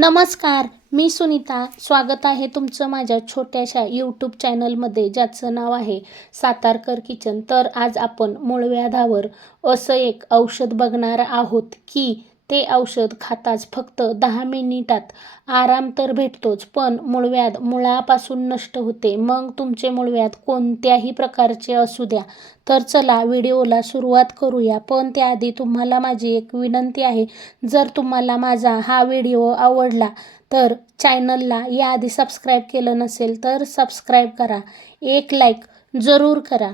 नमस्कार मी सुनीता. स्वागत आहे तुमचं माझ्या छोट्याशा यूट्यूब चॅनलमध्ये ज्याचं नाव आहे सातारकर किचन तर आज आपण मूळव्याधावर असं एक औषध बघणार आहोत की ते औषध खाताच फक्त दहा मिनिटात. आराम तर भेटतोच पण मूळव्याध मुळापासून नष्ट होते. मग तुमचे मूळव्याध कोणत्याही प्रकारचे असू द्या. तर चला व्हिडिओला सुरुवात करूया. पण त्याआधी तुम्हाला माझी एक विनंती आहे. जर तुम्हाला माझा हा व्हिडिओ आवडला तर चॅनलला याआधी सबस्क्राईब केलं नसेल तर सबस्क्राईब करा. एक लाईक जरूर करा.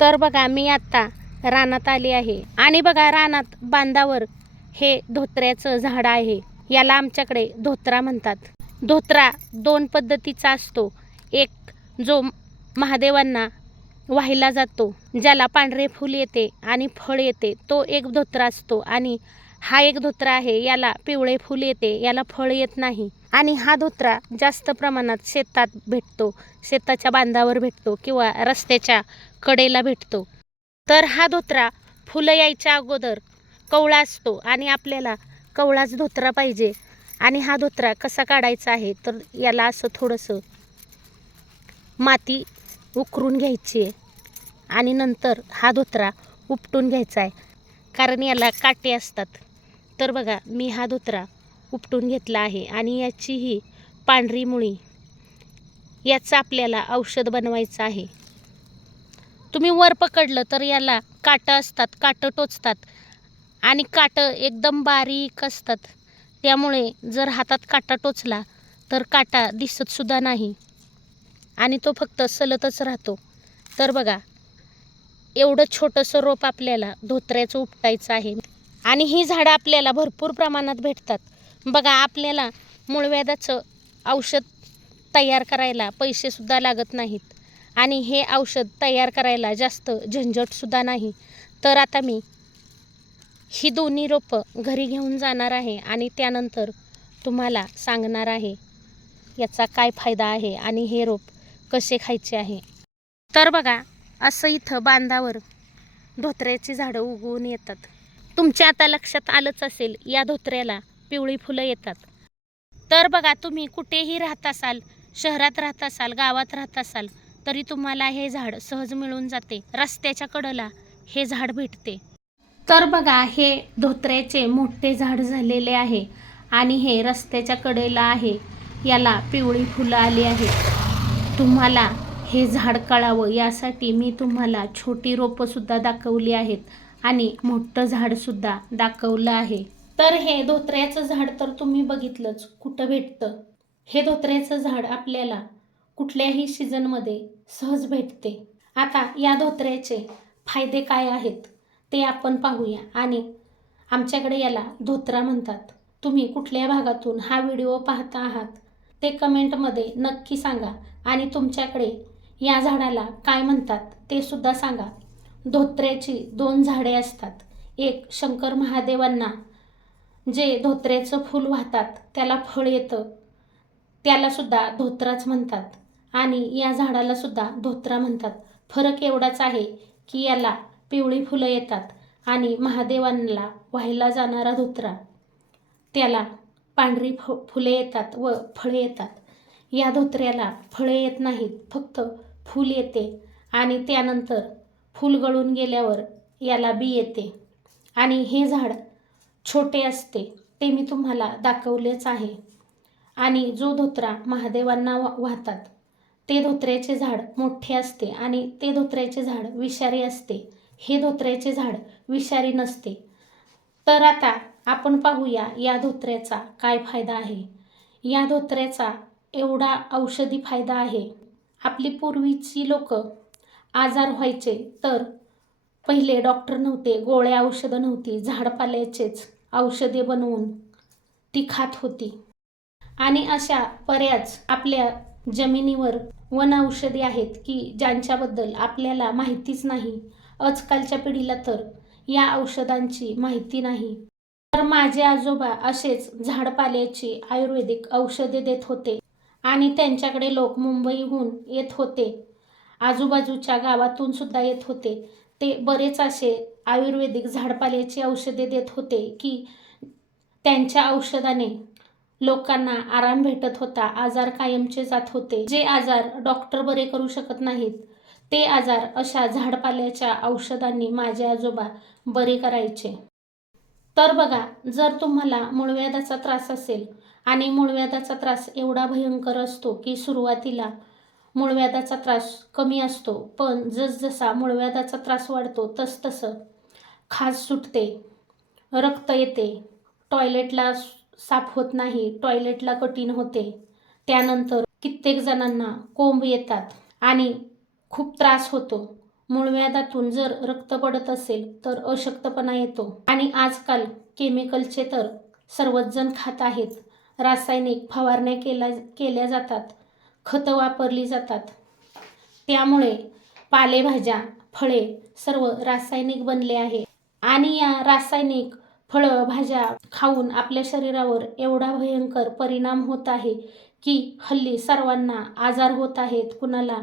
तर बघा मी आत्ता रानात आली आहे. आणि बघा रानात बांधावर हे धोत्र्याचं झाड आहे. याला आमच्याकडे धोत्रा म्हणतात. धोत्रा दोन पद्धतीचा असतो. एक जो महादेवांना वाहिला जातो ज्याला पांढरे फूल येते आणि फळ येते तो एक धोत्रा असतो. आणि हा एक धोत्रा आहे याला पिवळे फूल येते याला फळ येत नाही. आणि हा धोत्रा जास्त प्रमाणात शेतात भेटतो शेताच्या बांधावर भेटतो किंवा रस्त्याच्या कडेला भेटतो. तर हा धोत्रा फुलं यायच्या अगोदर कवळा असतो आणि आपल्याला कवळाच धोत्रा पाहिजे. आणि हा धोत्रा कसा काढायचा आहे तर याला असं थोडंसं माती उकरून घ्यायची आहे. आणि नंतर हा धोत्रा उपटून घ्यायचा आहे. कारण याला काटे असतात. तर बघा मी हा धोत्रा उपटून घेतला आहे. आणि याची ही पांढरी मुळी याचं आपल्याला औषध बनवायचं आहे. तुम्ही वर पकडलं तर याला काटं असतात काटं टोचतात. आणि काटं एकदम बारीक असतात. त्यामुळे जर हातात काटा टोचला तर काटा दिसतसुद्धा नाही. आणि तो फक्त सलतच राहतो. तर बघा एवढं छोटंसं रोप आपल्याला धोत्र्याचं उपटायचं आहे. आणि ही झाडं आपल्याला भरपूर प्रमाणात भेटतात. बघा आपल्याला मूळव्याधाचं औषध तयार करायला पैसेसुद्धा लागत नाहीत. आणि हे औषध तयार करायला जास्त झंझटसुद्धा नाही. तर आता मी ही दोन्ही रोपं घरी घेऊन जाणार आहे आणि त्यानंतर तुम्हाला सांगणार आहे याचा काय फायदा आहे आणि हे रोप कसे खायचे आहे. तर बघा असं इथं बांधावर धोत्र्याची झाडं उगवून येतात. तुमच्या आता लक्षात आलंच असेल या धोत्र्याला पिवळी फुलं येतात. तर बघा तुम्ही कुठेही राहत असाल शहरात राहत असाल गावात राहत असाल तरी तुम्हाला हे झाड सहज मिळून जाते. रस्त्याच्या कडेला हे झाड भेटते. तर बघा हे धोत्र्याचे मोठे झाड झालेले आहे आणि हे रस्त्याच्या कडेला आहे. याला पिवळी फुलं आली आहेत. तुम्हाला हे झाड कळावं यासाठी मी तुम्हाला छोटी रोपंसुद्धा दाखवली आहेत आणि मोठं झाडसुद्धा दाखवलं आहे. तर हे धोत्र्याचं झाड तर तुम्ही बघितलंच कुठं भेटतं? हे धोत्र्याचं झाड आपल्याला कुठल्याही सीझनमध्ये सहज भेटते. आता या धोत्र्याचे फायदे काय आहेत? ते आपण पाहूया. आणि आमच्याकडे याला धोत्रा म्हणतात. तुम्ही कुठल्या भागातून हा व्हिडिओ पाहता आहात? ते कमेंटमध्ये नक्की सांगा. आणि तुमच्याकडे या झाडाला काय म्हणतात ते सुद्धा सांगा. धोत्र्याची दोन झाडे असतात. एक शंकर महादेवांना जे धोत्र्याचं फूल वाहतात त्याला फळ येतं. त्यालासुद्धा धोत्राच म्हणतात. आणि या झाडालासुद्धा धोत्रा म्हणतात. फरक एवढाच आहे की याला पिवळी फुलं येतात आणि महादेवांना वाहिला जाणारा धोत्रा त्याला पांढरी फ फुले येतात व फळे येतात. या धोत्र्याला फळे येत नाहीत फक्त फूल येते आणि त्यानंतर फूल गळून गेल्यावर याला बी येते. आणि हे झाड छोटे असते ते मी तुम्हाला दाखवलेच आहे. आणि जो धोत्रा महादेवांना वा वाहतात ते धोत्र्याचे झाड मोठे असते आणि ते धोत्र्याचे झाड विषारी असते. हे धोत्र्याचे झाड विषारी नसते. तर आता आपण पाहूया या धोत्र्याचा काय फायदा आहे. या धोत्र्याचा एवढा औषधी फायदा आहे. आपली पूर्वीची लोक आजार व्हायचे तर पहिले डॉक्टर नव्हते गोळ्या औषधं नव्हती झाडपाल्याचेच औषधे बनवून ती खात होती. आणि अशा बऱ्याच आपल्या जमिनीवर वन औषधे आहेत की ज्यांच्याबद्दल आपल्याला माहितीच नाही. आजकालच्या पिढीला तर या औषधांची माहिती नाही. तर माझे आजोबा असेच झाडपाल्याची आयुर्वेदिक औषधे देत होते आणि त्यांच्याकडे लोक मुंबईहून येत होते. आजूबाजूच्या गावातून सुद्धा येत होते. ते बरेच असे आयुर्वेदिक झाडपाल्याची औषधे देत होते की त्यांच्या औषधाने लोकांना आराम भेटत होता आजार कायमचे जात होते. जे आजार डॉक्टर बरे करू शकत नाहीत ते आजार अशा झाडपाल्याच्या औषधांनी माझे आजोबा बरे करायचे. तर बघा जर तुम्हाला मूळव्याधाचा त्रास असेल आणि मूळव्याधाचा त्रास एवढा भयंकर असतो की सुरुवातीला मूळव्याधाचा त्रास कमी असतो पण जसजसा मूळव्याधाचा त्रास वाढतो तसतसं खाज सुटते रक्त येते टॉयलेटला साफ होत नाही टॉयलेटला कठीण होते त्यानंतर कित्येक जणांना कोंब येतात आणि खूप त्रास होतो. मूळव्याधातून जर रक्त पडत असेल तर अशक्तपणा येतो. आणि आजकाल केमिकलचे तर सर्वच जण खात आहेत. रासायनिक फवारण्या केल्या केल्या जातात. खतं वापरली जातात. त्यामुळे पालेभाज्या फळे सर्व रासायनिक बनले आहे. आणि या रासायनिक फळं भाज्या खाऊन आपल्या शरीरावर एवढा भयंकर परिणाम होत आहे की हल्ली सर्वांना आजार होत आहेत. कुणाला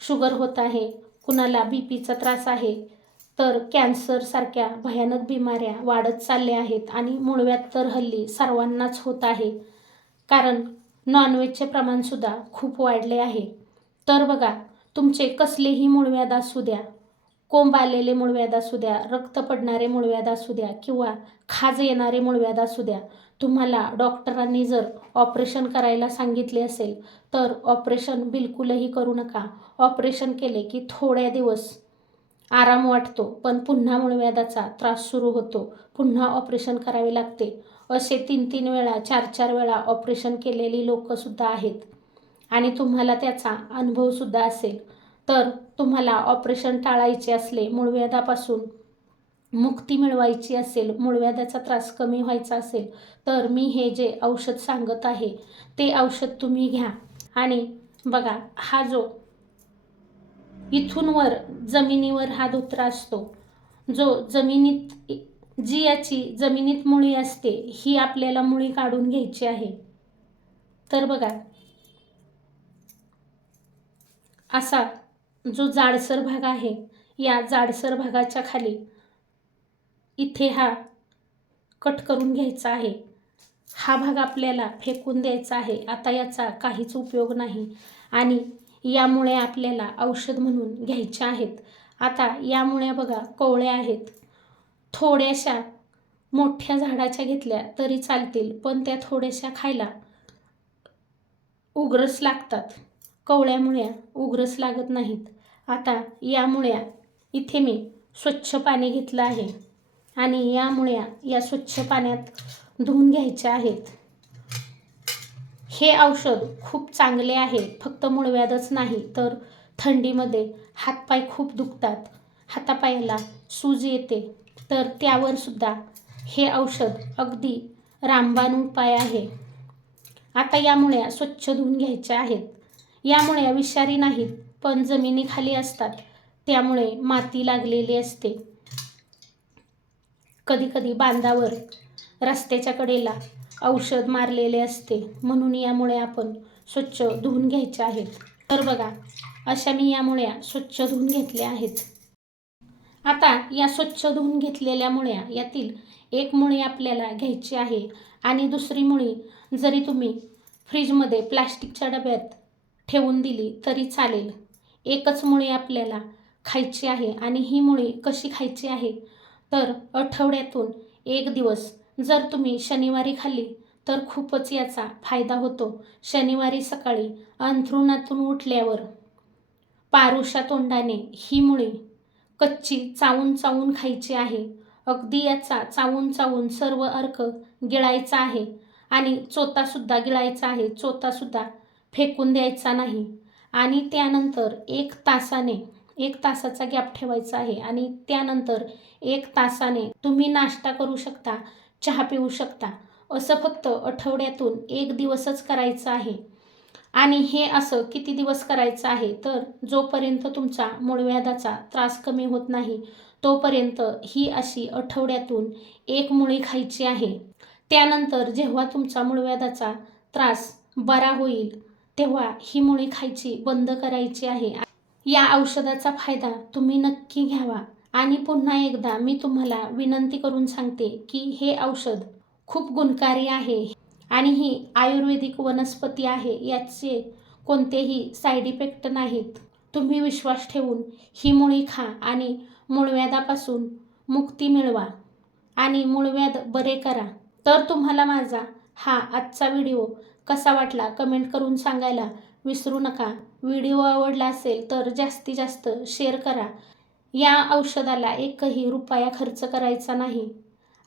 शुगर होत आहे कुणाला बी पीचा त्रास आहे तर कॅन्सरसारख्या भयानक बिमाऱ्या वाढत चालल्या आहेत आणि मुळव्यात तर हल्ली सर्वांनाच होत आहे. कारण नॉनव्हेजचे प्रमाणसुद्धा खूप वाढले आहे. तर बघा तुमचे कसलेही मुळव्याद असू द्या कोंब आलेले मूळव्याध असू द्या रक्त पडणारे मूळव्याध असू द्या किंवा खाज येणारे मूळव्याध असू द्या तुम्हाला डॉक्टरांनी जर ऑपरेशन करायला सांगितले असेल तर ऑपरेशन बिलकुलही करू नका. ऑपरेशन केले की थोड्या दिवस आराम वाटतो पण पुन्हा मूळव्याधाचा त्रास सुरू होतो. पुन्हा ऑपरेशन करावे लागते. असे तीन तीन वेळा चार चार वेळा ऑपरेशन केलेली लोकंसुद्धा आहेत. आणि तुम्हाला त्याचा अनुभवसुद्धा असेल. तर तुम्हाला ऑपरेशन टाळायचे असले मूळव्याधापासून मुक्ती मिळवायची असेल मूळव्याधाचा त्रास कमी व्हायचा असेल तर मी हे जे औषध सांगत आहे ते औषध तुम्ही घ्या. आणि बघा हा जो इथून वर जमिनीवर हा धोत्रा असतो जो जमिनीत जी याची जमिनीत मुळी असते ही आपल्याला मुळी काढून घ्यायची आहे. तर बघा असा जो जाडसर भाग आहे या जाडसर भागाच्या खाली इथे हा कट करून घ्यायचा आहे. हा भाग आपल्याला फेकून द्यायचा आहे. आता याचा काहीच उपयोग नाही. आणि यामुळे आपल्याला औषध म्हणून घ्यायच्या आहेत. आता यामुळे बघा कोवळ्या आहेत. थोड्याशा मोठ्या झाडाच्या घेतल्या तरी चालतील पण त्या थोड्याशा खायला उग्रस लागतात. कवळ्यामुळे उग्रस लागत नाहीत. आता यामुळे इथे मी स्वच्छ पाणी घेतलं आहे. आणि या मुळ्या या स्वच्छ पाण्यात धुवून घ्यायच्या आहेत. हे औषध खूप चांगले आहे. फक्त मूळव्याधच नाही तर थंडीमध्ये हातपाय खूप दुखतात. हातापायाला सूज येते. तर त्यावर सुद्धा हे औषध अगदी रामबाण उपाय आहे. आता या मुळ्या स्वच्छ धुवून घ्यायच्या आहेत. या मुळ्या विषारी नाहीत पण जमिनीखाली असतात. त्यामुळे माती लागलेली असते. कधीकधी बांधावर रस्त्याच्या कडेला औषध मारलेले असते. म्हणून यामुळे आपण स्वच्छ धुवून घ्यायचे आहेत. तर बघा अशा मी या मुळ्या स्वच्छ धुवून घेतल्या आहेत. आता या स्वच्छ धुवून घेतलेल्या मुळ्या यातील एक मुळी आपल्याला घ्यायची आहे आणि दुसरी मुळी जरी तुम्ही फ्रीजमध्ये प्लास्टिकच्या डब्यात ठेवून दिली तरी चालेल. एकच मुळी आपल्याला खायची आहे आणि ही मुळी कशी खायची आहे तर आठवड्यातून एक दिवस जर तुम्ही शनिवारी खाल्ली तर खूपच याचा फायदा होतो शनिवारी सकाळी अंथरुणातून उठल्यावर. पारुषा तोंडाने ही मुळी कच्ची चावून चावून खायची आहे. अगदी याचा चावून चावून सर्व अर्क गिळायचा आहे आणि चोतासुद्धा गिळायचा आहे चोतासुद्धा फेकून द्यायचा नाही. आणि त्यानंतर एक तासाने एक तासाचा गॅप ठेवायचा आहे आणि त्यानंतर एक तासाने तुम्ही नाश्ता करू शकता चहा पिऊ शकता. असं फक्त आठवड्यातून एक दिवसच करायचं आहे. आणि हे असं किती दिवस करायचं आहे? तर जोपर्यंत तुमचा मूळव्याधाचा त्रास कमी होत नाही तोपर्यंत ही अशी आठवड्यातून एक मुळी खायची आहे. त्यानंतर जेव्हा तुमचा मूळव्याधाचा त्रास बरा होईल तेव्हा ही मुळी खायची बंद करायची आहे. या औषधाचा फायदा तुम्ही नक्की घ्यावा. आणि पुन्हा एकदा मी तुम्हाला विनंती करून सांगते की हे औषध खूप गुणकारी आहे आणि ही आयुर्वेदिक वनस्पती आहे याचे कोणतेही साईड इफेक्ट नाहीत. तुम्ही विश्वास ठेवून ही मुळी खा आणि मूळव्याधापासून मुक्ती मिळवा आणि मूळव्याध बरे करा. तर तुम्हाला माझा हा आजचा व्हिडिओ कसा वाटला कमेंट करून सांगायला विसरू नका. व्हिडिओ आवडला असेल तर जास्तीत जास्त शेअर करा. या औषधाला एकही रुपया खर्च करायचा नाही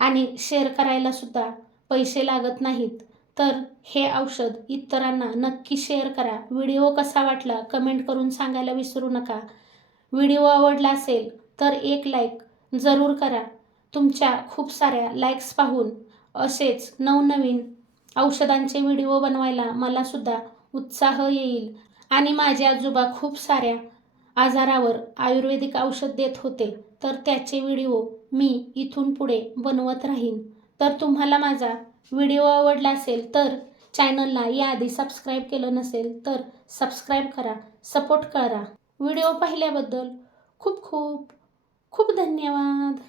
आणि शेअर करायलासुद्धा पैसे लागत नाहीत. तर हे औषध इतरांना नक्की शेअर करा. व्हिडिओ कसा वाटला कमेंट करून सांगायला विसरू नका. व्हिडिओ आवडला असेल तर एक लाईक जरूर करा. तुमच्या खूप साऱ्या लाईक्स पाहून असेच नवनवीन औषधांचे व्हिडिओ बनवायला मलासुद्धा उत्साह येईल. आणि माझे आजोबा खूप साऱ्या आजारावर आयुर्वेदिक औषध देत होते तर त्याचे व्हिडिओ मी इथून पुढे बनवत राहीन. तर तुम्हाला माझा व्हिडिओ आवडला असेल तर चॅनलला याआधी सबस्क्राईब केलं नसेल तर सबस्क्राईब करा सपोर्ट करा. व्हिडिओ पाहिल्याबद्दल खूप खूप खूप धन्यवाद.